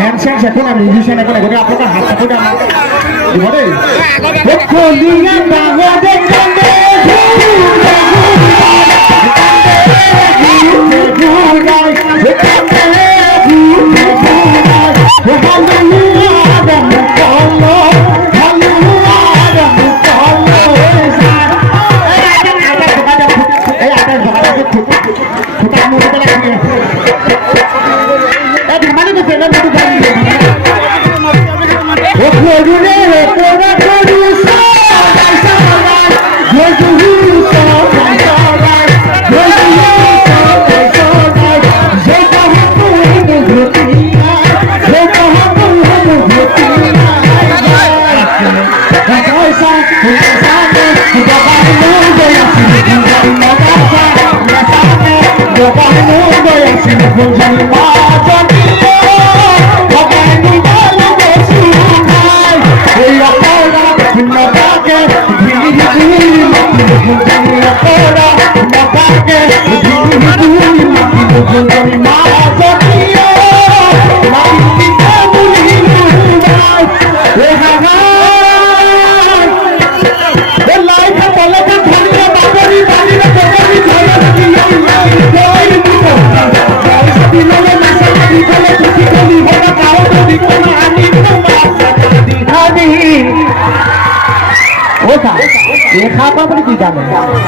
হেণ্ডচেণ্ড একো নাই মিউজিচিয়ান একো নাই গতিকে আপোনালোকৰ হাত চাপোতে আমাক দিব দেই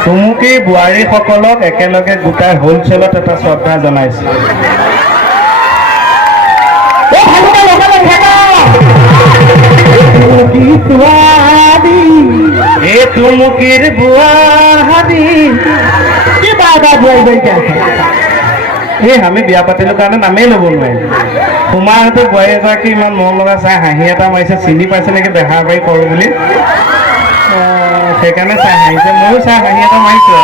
চুমুকী বোৱাৰীসকলক একেলগে গোটাই হোলচেলত এটা শ্ৰদ্ধা জনাইছে। এই চুমুকীৰ বোৱাৰী এই আমি বিয়া পাতিলো কাৰণে নামেই ল'ব নোৱাৰিম। সোমাহঁতে বোৱাৰী এগৰাকী ইমান মৰম লগা চাই হাঁহি এটা মাৰিছে, চিনি পাইছে নেকি বেহা বাৰী কৰোঁ বুলি, সেইকাৰণে চাই হাঁহিছে। ময়ো চাই হাঁহি এটা মাৰিছো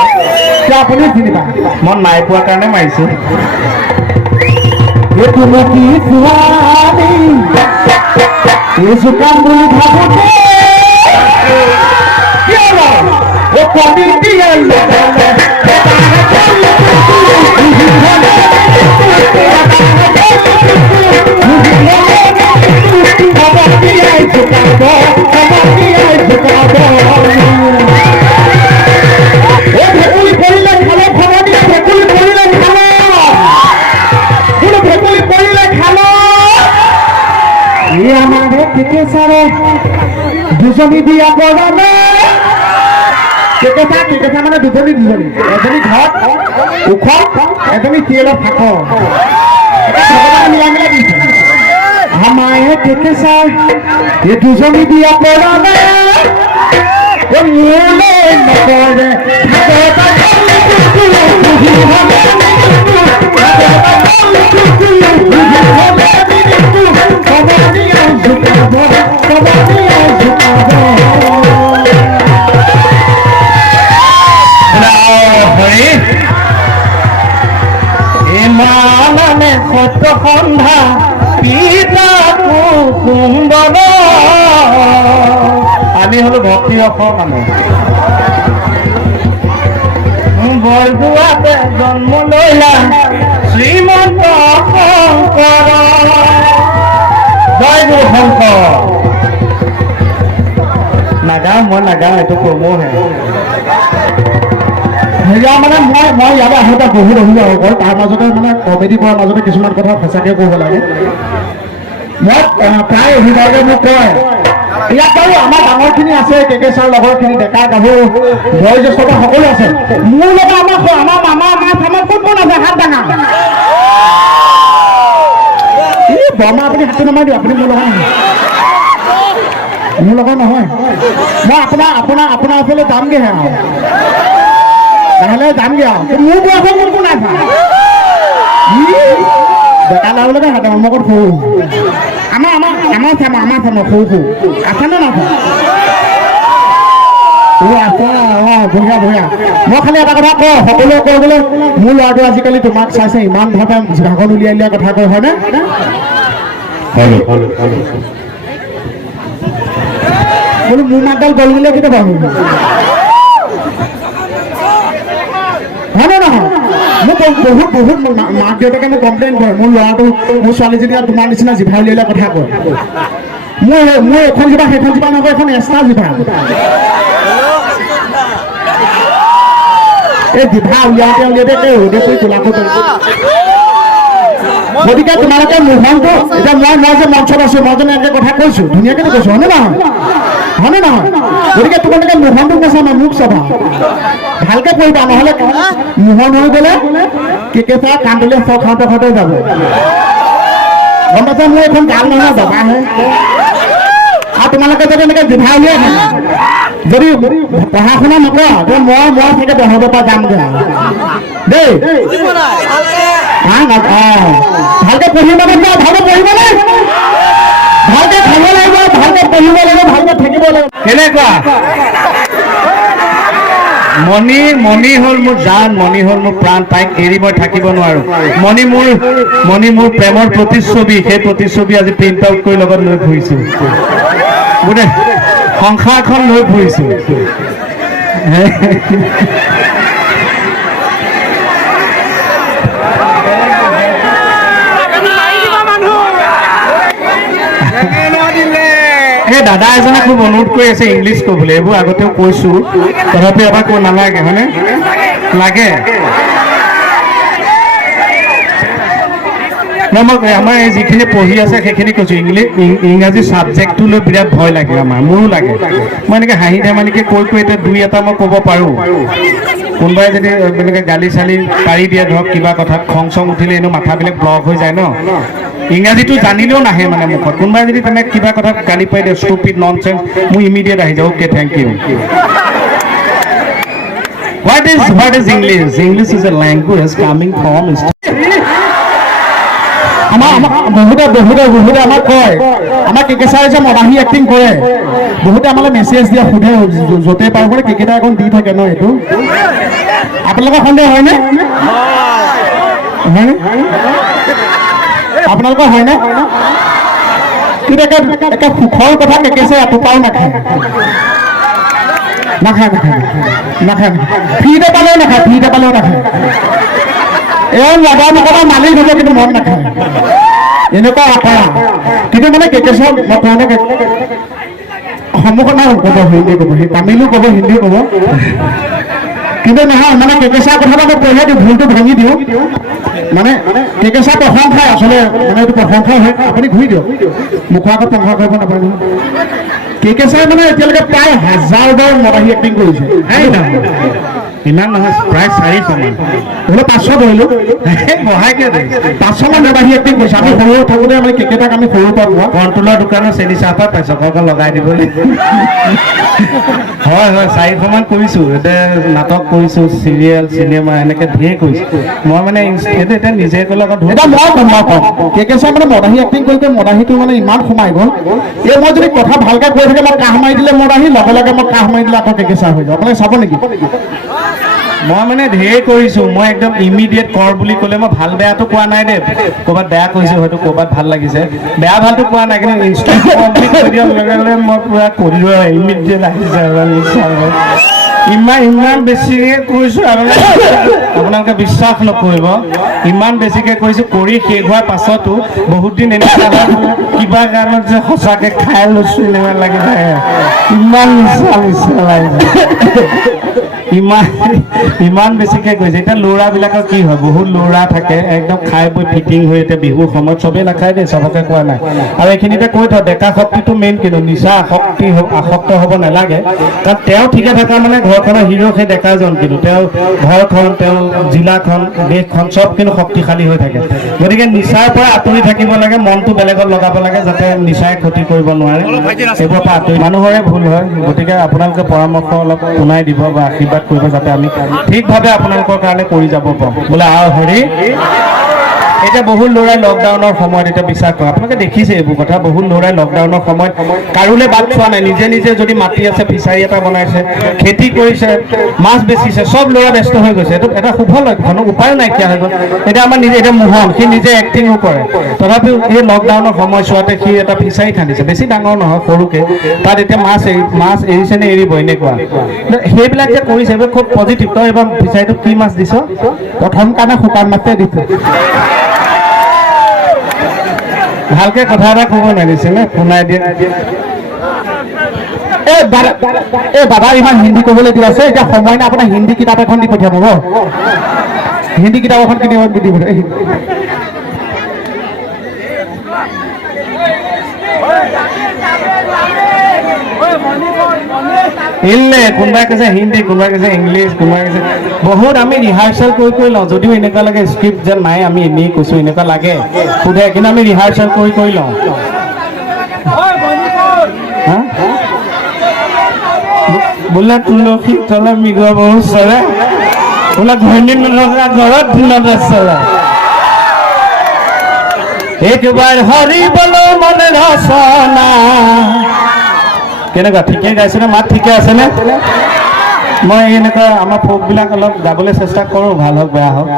আৰু আপুনি চিনি পায়, মই নাই পোৱা কাৰণে মাৰিছো। দুজনী বিয়া পৰানে কেকেচা কেকেচা মানে দুজনী দুজনী, এজনী ঘৰত ওখ, এজনী তিয়েলত থাকৰ, মিলাই মিলাই দিছে। আমাৰে কেকেচা এই দুজনী বিয়া পৰানে নকৰে ইমানে সত্য সন্ধ্যা পিতা কুসুম্বৰ। আমি হলো ভক্তি অসম মানুহ, বৰদোৱাতে জন্ম লৈলা শ্ৰীমন্ত শংকৰ। জয় গুৰু শংকৰ। নাগাওঁ মই নাগাওঁ, এইটো প্ৰমোহে হেৰিয়া মানে মই ইয়াতে আহোঁতে বহুত অভিযোগ হ'ল, তাৰ মাজতে মানে কমেডি কৰাৰ মাজতে কিছুমান কথা সঁচাকৈ ক'ব লাগে। মই প্ৰায় অভিভাৱকে মোক কয় ইয়াত বাৰু আমাৰ ডাঙৰখিনি আছে, কেকেচাৰ লগৰখিনি ডেকা গাভৰু বয়োজ্যেষ্ঠ সকলো আছে, মোৰ লগত আমাৰ মামা মা চামা কোন কোন আছে হাত ডাঙা। এই বৰমা আপুনি হাতটো নমাই দিওঁ, আপুনি মোৰ লগত নহয়, মোৰ লগত নহয়। মই আপোনাৰ ওচৰলৈ যামগৈহে আৰু লাহে যামগৈ আৰু মোৰ বয়সৰ কোন কোন আছে ডেকা লাভলৈকে হাতে মোৰ লগত সৰু আমাৰ চাম সৰু আছেনে নাথাকে? আছে বঢ়িয়া বঢ়িয়া। মই খালি এটা কথা কওঁ, সকলোৱে কয় বোলে মোৰ ল'ৰাটো আজিকালি তোমাক চাইছে ইমান ভাৱে ভাষণ উলিয়াই কথা কয়, হয়নে? বোলো মোৰ মাতডাল গ'ল বুলিয়ে কেতিয়া পাব হয়নে নহয় মোক বহুত বহুত মাক দেউতাকে মোক কমপ্লেইন কৰে মোৰ ল'ৰাটো মোৰ ছোৱালীজনী তোমাৰ নিচিনা জিভা উলিয়ালে কথা কয় মোৰ এখন জিভা সেইখন জিভা নকয় এখন এক্সট্ৰা জিভা এই জিভা উলিয়াওঁতে ৰ'দে কৰি তোলাটো গতিকে তোমালোকে মোহনটো এতিয়া মই যে মঞ্চত আছো মই যেনে এনেকৈ কথা কৈছোঁ ধুনীয়াকৈ কৈছোঁ হয়নে নহয় গতিকে তোমালোকে মোহনটোক নাচাবা মোক চাবা ভালকৈ কৰিবা নহ'লে মোহন হৈ গ'লে কেকেচা কান্দুলীয়া চব খাওঁতে যাব গম পাইছা মোৰ এখন গাল নহয় দবাহে আৰু তোমালোকে যদি এনেকৈ জিভা উলিয়াই থাকা যদি পঢ়া শুনা নকৰা যে মই চাগে বহাবৰ পৰা যামগৈ দেই ভালকৈ পঢ়িব লাগিব ভালকৈ পঢ়িব লাগিব ভালকৈ খাব লাগিব ভালকৈ পঢ়িব লাগিব ভালকৈ থাকিব লাগিব কেনেকুৱা মণি হ'ল মোৰ জান মণি হ'ল মোৰ প্ৰাণ তাইক এৰি মই থাকিব নোৱাৰো মণি মোৰ প্ৰেমৰ প্ৰতিচ্ছবি সেই প্ৰতিচ্ছবি আজি প্ৰিণ্ট আউট কৰি লগত লৈ ফুৰিছোঁ গোটেই সংসাৰখন লৈ ফুৰিছোঁ এই দাদা এজনে খুব অনুৰোধ কৰি আছে ইংলিছ ক'বলৈ এইবোৰ আগতেও কৈছোঁ তথাপিও এবাৰ কৈ নালাগে হয়নে লাগে মই আমাৰ এই যিখিনি পঢ়ি আছে সেইখিনি কৈছোঁ ইংৰাজী ছাবজেক্টটো লৈ বিৰাট ভয় লাগে মোৰো লাগে মই এনেকৈ হাঁহি ধেমালিকৈ কৈ এতিয়া দুই এটা মই ক'ব পাৰোঁ কোনোবাই যদি এনেকৈ গালি চালি পাৰি দিয়ে ধৰক কিবা কথাত খং চং উঠিলে এনেও মাথাবিলাক ব্লক হৈ যায় ন ইংৰাজীটো জানিলেও নাহে মানে মুখত কোনোবাই যদি তেনেকৈ কিবা কথাত গালি পাই দিয়ে ষ্টুপিড ননচেন্স মোৰ ইমিডিয়েট আহি যায় okay thank you What is English? English is a language coming from বহুতে আমাক কয় আমাৰ কেকেচাৰে যে মদাহী এক্টিং কৰে বহুতে আমালৈ মেছেজ দিয়ে সোধে য'তে পাৰোঁ বোলে কেকেটা এখন দি থাকে ন এইটো আপোনালোকৰ সন্দেহ হয়নে আপোনালোকৰ হয়নে কিন্তু একে সুখৰ কথা কেকেচাৰে এটোপাও নাখায় ফ্ৰীতে পালেও নাখায় এই লগৰ নকবা মালিক হ'ব কিন্তু মন নাখায় এনেকুৱা আখৰা কিন্তু মানে কেকেচা মই কওঁনে সন্মুখত ক'ব হিন্দী ক'ব তামিলো ক'ব হিন্দী ক'ব কিন্তু নহয় মানে কেকেচা কথাটো মই পঢ়াই দিওঁ ভুলটো ভাঙি দিওঁ মানে কেকেচা প্ৰশংসাই আচলতে মানে এইটো প্ৰশংসা হয় আপুনি ঘূৰি দিয়ক মুখৰ আগত প্ৰশংসা কৰিব নাপায় নহয় কেকেচাই মানে এতিয়ালৈকে প্ৰায় 1000বাৰ মদাহী এক্টিং কৰিছে ইমান নহয় প্ৰায় 400 মান বোলে 500 ধৰিলোঁ বহাইকে 500 মান মদাহী এক্টিং কৰিছে আমি সৰু থাকোঁতে আমি কেকেটাক আমি সৰুৰ পৰা পোৱা কণ্ট্ৰলৰ দোকানৰ চেনি চাহপাত পাইছোঁ অকল লগাই দিবলৈ হয় 400 মান কৰিছোঁ এতিয়া নাটক কৰিছোঁ চিৰিয়েল চিনেমা এনেকৈ ধেৰ কৰিছোঁ মই মানে এইটো এতিয়া নিজে ক'লে আকৌ এতিয়া মই কওঁ কেকেচাই মানে মদাহী এক্টিং কৰি মদাহীটো মানে ইমান সোমাই গ'ল এই মই যদি কথা ভালকৈ কৈ থাকে মই কাহ মাৰি দিলে মদাহী লগে লগে মই কাহ মাৰি দিলে আকৌ কেকেচা হৈ যায় আপোনালোকে চাব নেকি মই মানে ধেৰ কৰিছোঁ মই একদম ইমিডিয়েট কৰ বুলি ক'লে মই ভাল বেয়াটো কোৱা নাই দেই ক'ৰবাত বেয়া কৈছোঁ হয়তো ক'ৰবাত ভাল লাগিছে বেয়া ভালটো কোৱা নাই কিন্তু ইনষ্টেণ্ট কমপ্লিট কৰি দিয়াৰ লগে লগে মই পূৰা কৰিলোঁ ইমিডিয়েট আহিছে ইমান বেছিকৈ কৰিছোঁ আপোনালোকে বিশ্বাস নকৰিব ইমান বেছিকৈ কৰিছোঁ কৰি শেষ হোৱাৰ পাছতো বহুত দিন এনেকুৱা হয় কিবা কাৰণত যে সঁচাকৈ খাই লৈছোঁ এনেকুৱা লাগি থাকে ইমান নিচা লাগিছে ইমান বেছিকৈ কৈছে এতিয়া ল'ৰাবিলাকৰ কি হয় বহুত ল'ৰা থাকে একদম খাই বৈ ফিটিং হৈ এতিয়া বিহুৰ সময়ত চবেই নাখায় দেই চবকে কোৱা নাই আৰু এইখিনিতে কৈ থওঁ ডেকা শক্তিটো মেইন কিন্তু নিচা আসক্ত হ'ব নালাগে কাৰণ তেওঁ ঠিকে থকা মানে ঘৰখনৰ হিৰ' সেই ডেকাজন কিন্তু তেওঁ ঘৰখন তেওঁ জিলাখন দেশখন চব কিন্তু শক্তিশালী হৈ থাকে গতিকে নিচাৰ পৰা আঁতৰি থাকিব লাগে মনটো বেলেগত লগাব লাগে যাতে নিচাই ক্ষতি কৰিব নোৱাৰে সেইবোৰৰ পৰা আঁতৰি মানুহৰে ভুল হয় গতিকে আপোনালোকে পৰামৰ্শ অলপ শুনাই দিব বা আশীৰ্বাদ কৰিব যাতে আমি ঠিকভাৱে আপোনালোকৰ কাৰণে কৰি যাব পাৰোঁ বোলে আও হৰি এতিয়া বহুত ল'ৰাই লকডাউনৰ সময়ত এতিয়া বিশ্বাস কৰে, আপোনালোকে দেখিছে এইবোৰ কথা, বহুত ল'ৰাই লকডাউনৰ সময়ত কাৰোলৈ বাদ চোৱা নাই, নিজে নিজে যদি মাটি আছে ফিচাৰী এটা বনাইছে, খেতি কৰিছে, মাছ বেচিছে, চব ল'ৰা ব্যস্ত হৈ গৈছে। এইটো এটা শুভ লক্ষণ, উপায় নাইকিয়া হৈ গ'ল। এতিয়া আমাৰ নিজে এতিয়া মোহন, সি নিজে এক্টিঙো কৰে, তথাপিও এই লকডাউনৰ সময়ছোৱাতে সি এটা ফিচাৰী খান্দিছে, বেছি ডাঙৰ নহয়, সৰুকে, তাত এতিয়া মাছ এৰিছে নে এৰিব এনেকুৱা। সেইবিলাক যে কৰিছে এইবোৰ খুব পজিটিভ। তই এইবাৰ ফিচাৰীটোত কি মাছ দিছ? প্ৰথম কাৰণে শুকান মাছে দিছে। ভালকে কথা এটা ক'ব নোৱাৰিছিলে, শুনাই দিয়ে। দাদা ইমান হিন্দী ক'বলৈ দি আছে, এতিয়া সময় নাই, আপোনাৰ হিন্দী কিতাপ এখন দি পঠিয়াব, হিন্দী কিতাপ এখন কিনিব দি পঠিয়াব। কোনোবাই কৈছে হিন্দী, কোনোবাই কৈছে ইংলিছ, কোনোবাই কৈছে বহুত। আমি ৰিহাৰ্চেল কৰি লওঁ, যদিও এনেকুৱা লাগে স্ক্ৰিপ্ট যেন নাই, আমি এনেই কৈছোঁ এনেকুৱা লাগে সোধে, কিন্তু আমি ৰিহাৰ্চেল কৰি লওঁ। বোলে তুলসী তলে মৃগ বহু চৰে, বোলে ঘৈণী নথকা ঘৰত দিনত চৰে, একবাৰ হৰিবলৈ মনে ৰচনা। কেনেকুৱা, ঠিকে গাইছেনে? মাত ঠিকে আছেনে? মই এনেকুৱা আমাৰ ফোকবিলাক অলপ গাবলৈ চেষ্টা কৰোঁ, ভাল হওক বেয়া হওক।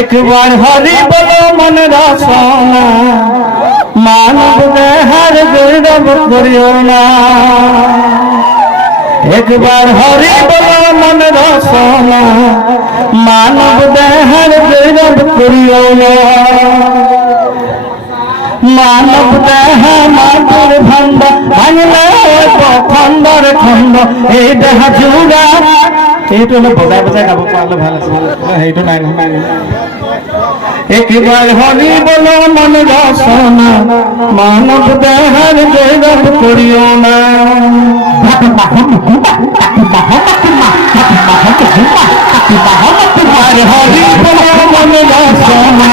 একবাৰ হৰিবলৈ মনে ৰচনা, মানৱ দেহাৰ গৌৰৱ কৰিও না। একবাৰ হৰিবলৈ মনে ৰচনা, মানৱ দেহাৰ গৌৰৱ কৰিও না। মানৱ দেহ মাটিৰ ভণ্ড, ভাঙিলে খণ্ডৰ খণ্ড, এই দেহ জোৰা। এইটো অলপ বজাই বজাই গাব পাৰিলে ভাল আছে, সেইটো নাই নহয়। একবাৰ হৰিবলৈ মন ৰচনা, মানৱ দেহাৰ গৌৰৱ কৰিও না। হৰিবলৈ মন ৰচনা,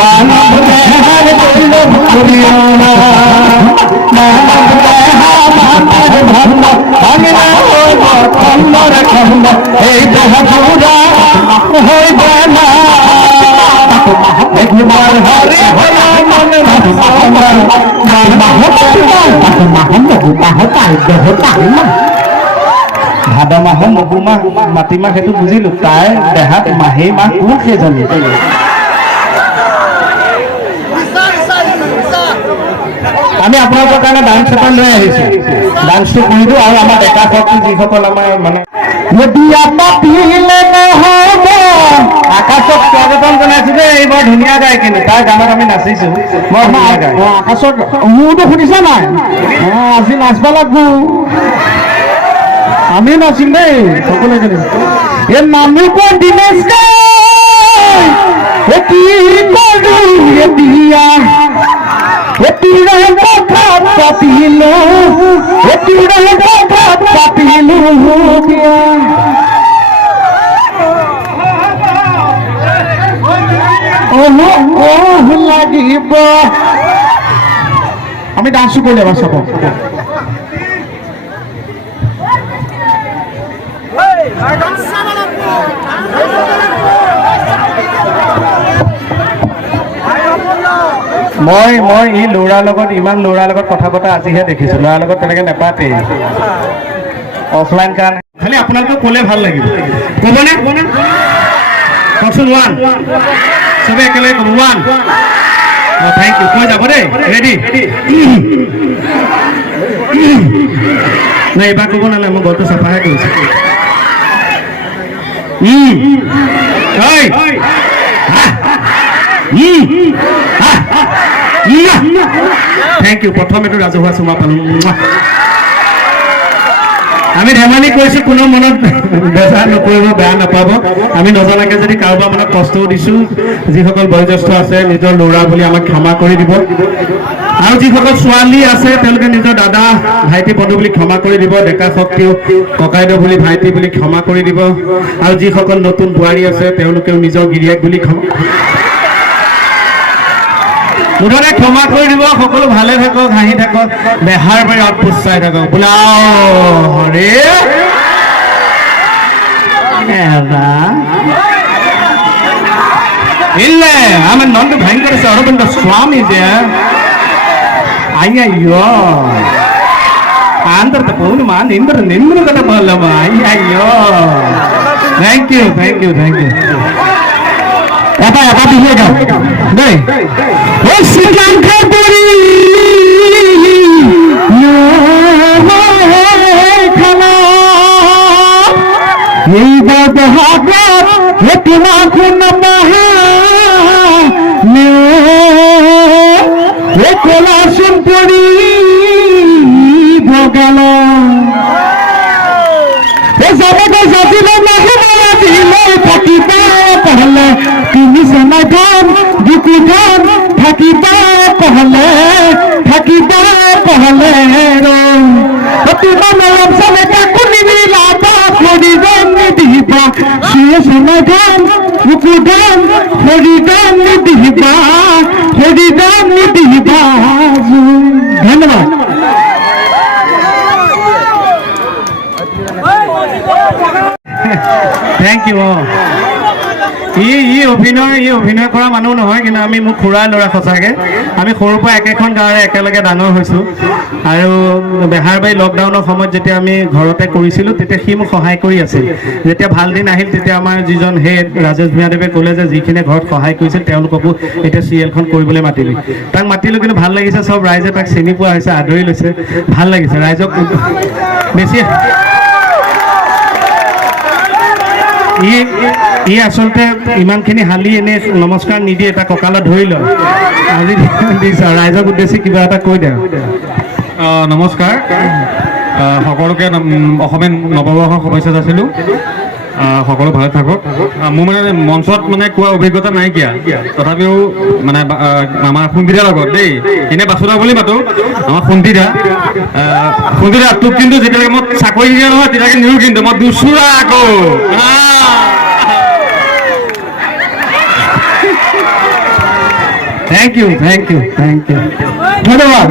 মানৱ দেহাৰ গৌৰৱ কৰিও না। মানৱ দেহ মাটিৰ ভণ্ড, ভাঙিলে খণ্ডৰ খণ্ড, এই দেহ জোৰা হইব না। একবার হরিবলৈ মন রচনা, ভাদ মাহ মগু মাহ মাটিমাহ, সেইটো বুজিলো, তাই দেহাত মাহেই মাহ কোন সেইজনী। আমি আপোনালোকৰ কাৰণে ডান্স এটা লৈ আহিছো, ডান্সটো কৰি দিওঁ। আৰু আমাৰ ডেকা শক্তি যিসকল আমাৰ মানে আকাশক স্বাগতম জনাইছো যে, এই বৰ ধুনীয়া গায়, কিন্তু তাৰ গানত আমি নাচিছো, বৰ ধুনীয়া গায়। আকাশক মোৰতো শুনিছা নাই? আজি নাচব লাগব, আমি নাচিম দেই সকলোৱে। এ নামিব দিনেশ এতিয়া কথা পাতিলো, কথা পাতিলো লাগিব। আমি ডান্সো কৰি যাবা চাব। মই এই ল'ৰাৰ লগত, ইমান ল'ৰাৰ লগত কথা পতা আজিহে দেখিছো, ল'ৰাৰ লগত তেনেকে নেপাতেই, অফলাইন কাৰণে। খালি আপোনালোকক ক'লে ভাল লাগিব, ক'বনে? কওকচোন, ওৱান, চবে একেলগে ক'ব, ওৱান। থেংক ইউ, কৈ যাব দেই, ৰেডি? নাই এইবাৰ ক'ব নালাগে, মই গলটো চাফাহে কৰিছোঁ। Thank you. প্ৰথম এইটো ৰাজহুৱা চুমা পালো। আমি ধেমালি কৰিছো, কোনো মনত বেজাৰ নকৰিব, বেয়া নাপাব। আমি নজনাকে যদি কাৰোবাৰ মনত কষ্টও দিছো, যিসকল বয়োজ্যেষ্ঠ আছে নিজৰ ল'ৰা বুলি আমাক ক্ষমা কৰি দিব। আৰু যিসকল ছোৱালী আছে তেওঁলোকে নিজৰ দাদা ভাইটি বন্ধু বুলি ক্ষমা কৰি দিব। ডেকা শক্তিও ককাইদেউ বুলি ভাইটি বুলি ক্ষমা কৰি দিব। আৰু যিসকল নতুন বোৱাৰী আছে তেওঁলোকেও নিজৰ গিৰিয়েক বুলি মুঠতে ক্ষমা কৰি দিব। সকলো ভালে থাকক, হাঁহি থাকক, বেহাৰ বাৰী অদ্ভুত চাই থাকক। বোলে হৰে ಇಲ್ಲ ಆಮೇಲೆ ನಂದು ಭಯಂಕರ ಅರವಿಂದ ಸ್ವಾಮಿ ಇದೆ ಅಯ್ಯಯ್ಯೋ ಆಂಧ್ರ ಪೌನು ಮಾ ನಿಂದ್ರ ಕಟ ಬಲ್ಲಮ್ಮ ಅಯ್ಯಯ್ಯೋ ಥ್ಯಾಂಕ್ ಯು এটা বিহে গাও দেই ও শ্রীকান্ত পুরী খানা এই বদহাগর হেতিমা খুন মহা ও কোলা সুপুরি ভোগাল এ জগতে যাদিলে মহিমা দিলে থাকিবা পহলে তিনি সমাধান দুকুধান থাকিবা পহলে তোমার নাম সবে কাকু নিবিলা ফরিদান দিবা সে সমাধান দুকুধান ফরিদান দিবা ধন্যবাদ থ্যাংক ইউ ই অভিনয় কৰা মানুহ নহয় কিন্তু আমি মোক খুৰা ল'ৰা সঁচাকৈ আমি সৰুৰ পৰা একেখন গাঁৱৰে একেলগে ডাঙৰ হৈছোঁ আৰু বেহাৰবাৰী লকডাউনৰ সময়ত যেতিয়া আমি ঘৰতে কৰিছিলোঁ তেতিয়া সি মোক সহায় কৰি আছিল যেতিয়া ভাল দিন আহিল তেতিয়া আমাৰ যিজন হেড ৰাজেশ ভূঞাদেৱে ক'লে যে যিখিনিয়ে ঘৰত সহায় কৰিছিল তেওঁলোককো এতিয়া চিৰিয়েলখন কৰিবলৈ মাতিলি তাক মাতিলোঁ কিন্তু ভাল লাগিছে চব ৰাইজে তাক চিনি পোৱা হৈছে আদৰি লৈছে ভাল লাগিছে ৰাইজক বেছি ই আচলতে ইমানখিনি হালি এনে নমস্কাৰ নিদিয়ে এটা কঁকালত ধৰি লয় আজি দিছা ৰাইজক উদ্দেশ্যি কিবা এটা কৈ দে নমস্কাৰ সকলোকে অসমীয়া নৱবৰ্ষৰ শুভেচ্ছা যাচিলোঁ সকলো ভালে থাকক মোৰ মানে মঞ্চত মানে কোৱা অভিজ্ঞতা নাইকিয়া তথাপিও মানে আমাৰ সুন্দিৰাৰ লগত দেই এনে বাচুদা বুলি মাতোঁ আমাৰ সুন্দিৰা তোক কিন্তু যেতিয়ালৈকে মই চাকৰি দিয়া নহয় তেতিয়ালৈকে নিওঁ কিন্তু মই দুচুৰা আকৌ থ্যাংক ইউ ধন্যবাদ